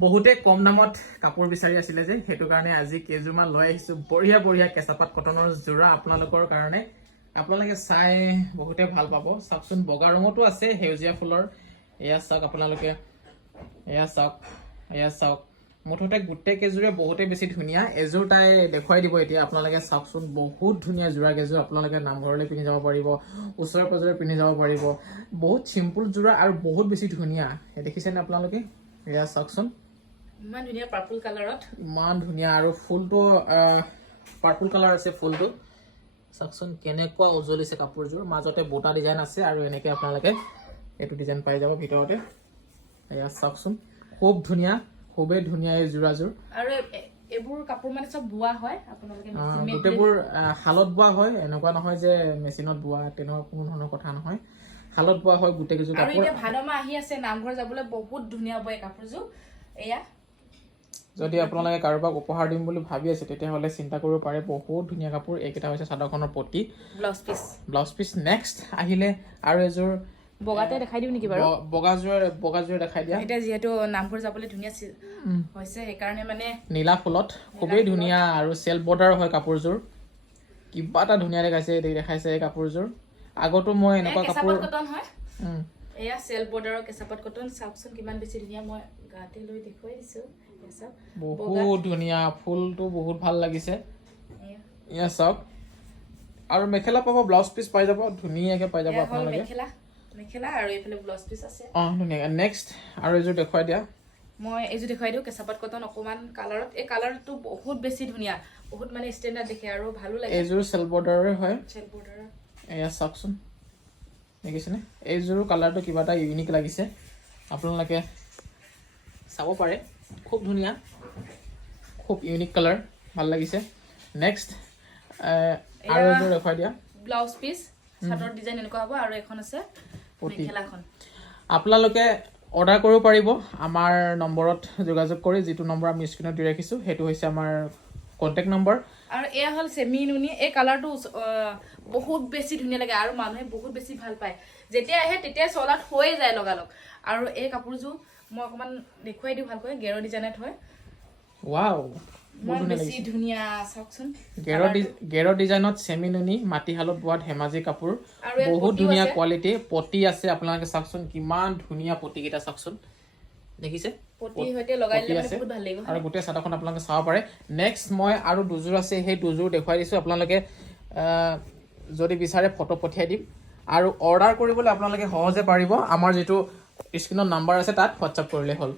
বহুতে কম দামত কাপোৰ বিচাৰি আছিলে যে সেইটো কাৰণে আজি কেইযোৰমান লৈ আহিছো বঢ়িয়া বঢ়িয়া কেঁচাপাত কটনৰ যোৰা আপোনালোকৰ কাৰণে আপোনালোকে চাই বহুতে ভাল পাব চাওকচোন বগা ৰঙতো আছে সেউজীয়া ফুলৰ এয়া চাওক আপোনালোকে এয়া চাওক মুঠতে গোটেই কেইযোৰে বহুতে বেছি ধুনীয়া এযোৰ তাই দেখুৱাই দিব এতিয়া আপোনালোকে চাওকচোন বহুত ধুনীয়া যোৰা কেইযোৰ আপোনালোকে নামঘৰলৈ পিন্ধি যাব পাৰিব ওচৰে পাজৰে পিন্ধি যাব পাৰিব বহুত চিম্পুল যোৰা আৰু বহুত বেছি ধুনীয়া দেখিছেনে আপোনালোকে এয়া চাওকচোন ইমান ধুনীয়া পাৰ্পল কালাৰত ইমান ধুনীয়া আৰু ফুলটো পাৰ্পল কালাৰ আছে ফুলটো চাওকচোন কেনেকুৱা উজ্বলিছে কাপোৰযোৰ মাজতে বুটা ডিজাইন আছে আৰু এনেকে আপোনালোকে এইটো ডিজাইন পাই যাব ভিতৰতে এয়া চাওকচোন খুব ধুনীয়া খুবেই ধুনীয়া এই যোৰাযোৰ আৰু এবোৰ কাপোৰ মানে সব বোৱা হয় আপোনালোকে গোটেইবোৰ শালত বোৱা হয় এনেকুৱা নহয় যে মেচিনত বোৱা তেনেকুৱা কোনো ধৰণৰ কথা নহয় শালত বোৱা হয় গোটেই কেইযোৰ আৰু কাপোৰ এতিয়া ভাদমা আহি আছে নামঘৰ যাবলৈ বহুত ধুনীয়া হ'ব এই কাপোৰযোৰ এয়া যদি আপোনালোকে কাৰোবাক উপহাৰ দিম বুলি ভাবি আছে তেতিয়াহ'লে চিন্তা কৰিব পাৰে বহুত ধুনীয়া কাপোৰ এইকেইটা হৈছে চাদৰখনৰ পটি ব্লাউজ পিচ নেক্সট আহিলে আৰু এযোৰ বগাতে দেখাই দিও নেকি বাৰু বগাযোৰ দেখাই দিয়া এটা যেহেতু নামঘৰ যাবলৈ ধুনীয়া হৈছে সেইকাৰণে মানে নীলা ফুলত খুবেই ধুনীয়া আৰু চেল্ফ বৰ্ডাৰ হয় কাপোৰযোৰ কিবা এটা ধুনীয়া দেখাইছে এই কাপোৰযোৰ আগতো মই এনেকুৱা কাপোৰ কটন হয় এয়া চেল্ফ বৰ্ডাৰৰ কেঁচাপাত কটন চাওকচোন কিমান বেছি ধুনীয়া মই গাতে লৈ দেখুৱাই দিছো বহুত ধুনীয়া ফুলটো বহুত ভাল লাগিছে এয়া চাওক আৰু মেখেলা পাব ব্লাউজ পিচ পাই যাব ধুনীয়াকে পাই যাব আপোনালোকে মেখেলা আৰু এইফালে ব্লাউজ পিচ আছে ধুনীয়া নেক্সট আৰু এযোৰ দেখুৱাই দিয়া মই এইযোৰ দেখুৱাই দিওঁ কেঁচাপাত কটন অকমান কালাৰত এই কালাৰটো বহুত বেছি ধুনীয়া বহুত মানে ষ্টেণ্ডাৰ্ড দেখে আৰু ভালো লাগে এইযোৰ চেল্ফ বৰ্ডাৰৰ হয় চেল্ফ বৰ্ডাৰৰ এয়া চাওকচোন দেখিছেনে এইযোৰ কালাৰটো কিবা এটা ইউনিক লাগিছে আপোনালোকে চাব পাৰে খুব ধুনীয়া খুব ইউনিক কালাৰ ভাল লাগিছে নেক্সট আৰু এযোৰ দেখুৱাই দিয়া ব্লাউজ পিচ চাদৰ ডিজাইন এনেকুৱা হ'ব আৰু এখন আছে মেখেলাখন আপোনালোকে অৰ্ডাৰ কৰিব পাৰিব আমাৰ নম্বৰত যোগাযোগ কৰি যিটো নম্বৰ আমি স্ক্ৰীনত দি ৰাখিছোঁ সেইটো হৈছে আমাৰ কণ্টেক্ট নম্বৰ আৰু এয়া হ'ল চেমি নুনি এই কালাৰটো বহুত বেছি ধুনীয়া লাগে আৰু মানুহে বহুত বেছি ভাল পায় যেতিয়া আহে তেতিয়া চলাত হৈয়ে যায় লগালগ আৰু এই কাপোৰযোৰ মই অকমান দেখুৱাই দিওঁ ভালকৈ গেৰ ডিজাইনত হয় ৱাও বহুত বেছি ধুনীয়া চাওকচোন গেৰ ডিজাইনত চেমি নুনি মাটিশালত বোৱা ধেমাজি কাপোৰ বহুত ধুনীয়া কোৱালিটি পটি আছে আপোনালোকে চাওকচোন কিমান ধুনীয়া পটিকেইটা চাওকচোন দেখিছে পটি হৈতে লগাই দিলে বহুত ভাল লাগিব আৰু গোটেই চাদৰখন আপোনালোকে চাব পাৰে নেক্সট মই আৰু দুযোৰ আছে সেই দুযোৰ দেখুৱাই দিছোঁ আপোনালোকে যদি বিচাৰে ফটো পঠিয়াই দিম আৰু অৰ্ডাৰ কৰিবলৈ আপোনালোকে সহজে পাৰিব আমাৰ যিটো স্ক্ৰীনত নাম্বাৰ আছে তাত হোৱাটছআপ কৰিলে হ'ল